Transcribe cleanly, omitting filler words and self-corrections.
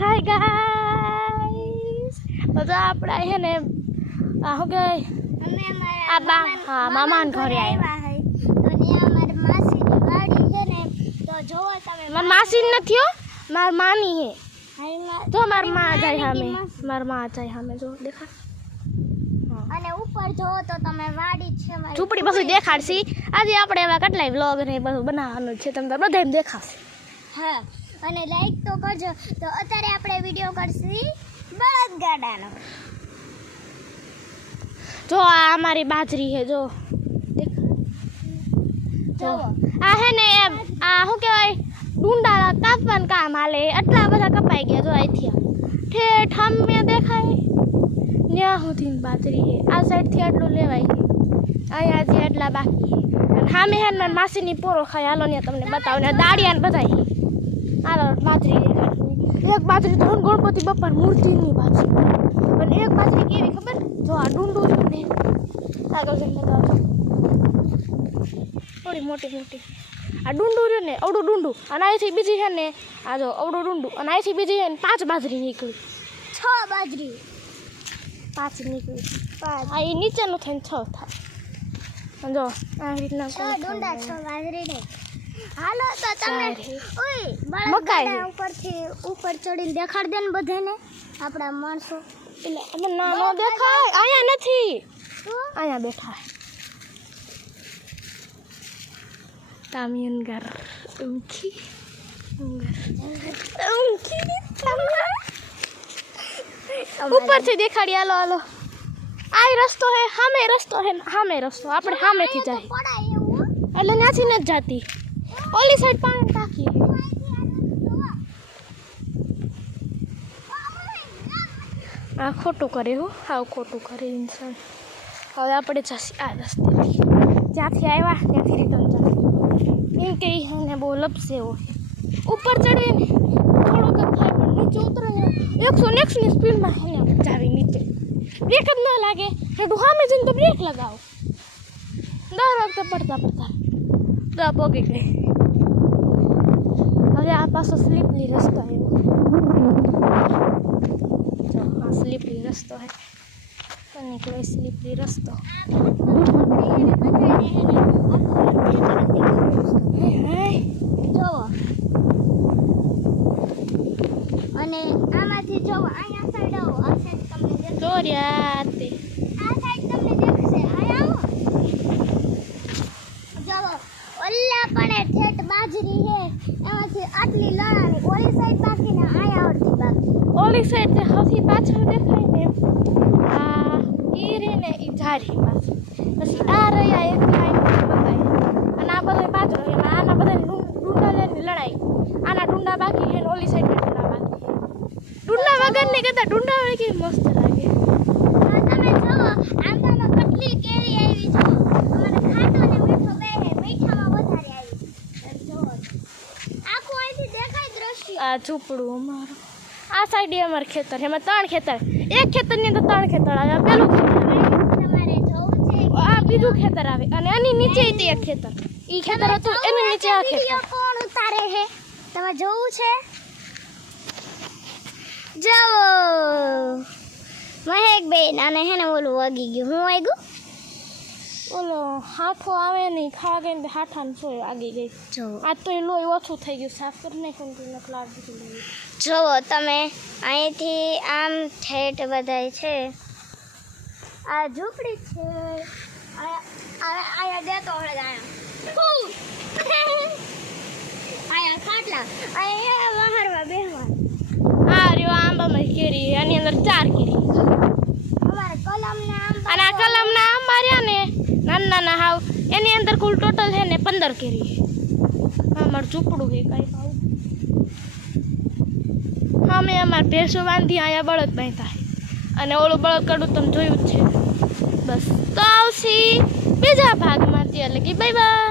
Hi guys तो આપણે હે ને હો ગઈ અમે અમારા હા મામાન ઘરે આવ્યા હે તો ને અમાર માસીની ગાડી છે ને તો જોવો તમે માર માસી નથી હો માર માની હે જો માર માં જાય સામે માર માં જાય સામે જો દેખાડ અને ઉપર જો તો તમે વાડી છે મારી ઝૂંપડી બસ દેખાડશી આજે આપણે એવા કેટલાય વ્લોગ ને બધું બનાવવાનું છે તમને બધાને દેખાશે હા અને લાઈક તો કરજો તો અત્યારે આપણે વિડિયો કરશી બળદગાડાનો જો આ અમારી બાજરી છે જો જો આ હે ને આ શું કહેવાય ડુંડા કાપવાનું કામ હાલે એટલા બધા કપાઈ ગયા જો અહીંથી ઠેઠ સામે દેખાય ન્યા સુધી બાજરી છે આ સાઈડથી આટલું લેવાય અહીંયા જે એટલા બાકી છે અને સામે હે ને માસીની પોરો ખાય હાલો ને તમને બતાવું ને દાડિયાને બધાય હાલો બાજરી એક બાજરી તો ગણપતિ બાપા મૂર્તિની બાજરી અને એક બાજરી કેવી ખબર જો આ ડુંડું ને આગળ જઈને થોડી મોટી મોટી આ ડુંડું રહ્યું ને અવડું ડુંડું અને અહીંથી બીજી છે ને આ જો અવડું ડુંડું અને અહીંથી બીજી છે ને 5 બાજરી નીકળી 6 બાજરી 5 નીકળી 5 આ એ નીચેનું થઈને 6 થાય જો આ રીતના 6 ડુંડા 6 બાજરી ને હાલો તો તમે ઓય બળદગાડા ઉપરથી ઉપર ચડીને દેખાડ દે ને બધાને આપણા માણસો એટલે અમે નાનો દેખાય અહીંયા નથી અહીંયા બેઠા તામિયનગર ઊંખી ઉપરથી દેખાડી હાલો હાલો આ રસ્તો હે સામે રસ્તો હે સામે રસ્તો આપણે સામેથી જાય એટલે ત્યાંથી નથી જાતી ઓલી સાઈડ પાણી ટાંકી આ ખોટું કરે હો હાવ ખોટું કરે ઇન્સાન હવે આપણે જશે આ રસ્તે જ્યાંથી આવ્યા ત્યાંથી રિટર્ન જશે એમ કે એને બહુ લપસે હોય ઉપર ચડીએ ને થોડોક જ થાય પણ નીચે ઉતરે 100 સ્પીડમાં એને જાવી નીચે બ્રેક જ ન લાગે હેઠું સામે જઈને તો બ્રેક લગાવો દર વખતે પડતા પોગી ગઈ હવે આ પાછો સ્લીપલી રસ્તો આવ્યો જો આ સ્લીપલી રસ્તો હે નીકળે સ્લીપલી રસ્તો જોવો અને આમાંથી જોવો અહીંયા સાઈડ આવો આ સાઈડ તમને દેખાય દોર્યા તે આ સાઈડ તમને દેખશે આયા આવો જોવો ઓલા પણ ઠેઠ બાજરી હે એમાંથી આટલી લણાની ઓલી સાઈડ બાકી ને આયા અડધી બાકી ઓલી સાઈડ તે સૌથી પાછળ દેખાય ને આ ઈ રે ને ઈ ઝાડી પાછળ પછી આ રહ્યા એક લાઈન બતાય અને આ બધા પાછળ અને આના બધા ડુંડા લઈને લડાઈ આના ડુંડા બાકી છે ને ઓલી સાઈડ ડુંડા બાકી ડુંડા વગર ને કહેતા ડુંડા હોય કે મસ્ત લાગે આ તમે જોવો આંબામાં કેટલી કેરી આવી છે અમારે ખાટો ને મીઠો બે હે મીઠામાં વધારે આવી જોવો આખું અહીંથી દેખાય દ્રશ્ય આ ઝૂંપડું અમારું આ સાઈડ અમાર ખેતર એમાં 3 ખેતર એક ખેતરની અંદર 3 ખેતર આવે પેલું તમારે જોવું છે આ બીજું ખેતર આવે અને આની નીચે તે એક ખેતર ઈ ખેતર હતું એની નીચે આ ખેતર કોણ ઉતારે છે તમે જોવું છે જાઓ મહેક બેન અને હેને ઓલું વાગી ગયું હું વાગ્યું ઓલો હાથો આવે નહીં ખાવા ગઈ ને હાથાને સોય આગી ગઈ જો આ તો એ લોહી ઓછું થઈ ગયું સાફ કરી નાખ્યું ને નખ લાગી ગયું જોવો તમે અહીંથી આમ ઠેઠ બધાય છે આ ઝૂંપડી છે આયા દેતો હળે આયા ખાટલા આયા વહારવા બેહવા આ રહ્યો આંબામાં કેરી આની અંદર 4 કેરી અમારે કલમના આંબા અને આ કલમના આંબા રહ્યા ને નાના હાવ એની અંદર કુલ ટોટલ છે ને 15 કેરી અમાર ઝૂંપડું છે કાંઈ ભાવ અમે અમાર ભેંસો બાંધી અહીંયા બળદ બાંધતા અને ઓલું બળદ કાઢું તમે જોયું જ છે બસ તો આવશી બીજા ભાગમાંથી એટલે કે બાય બાય.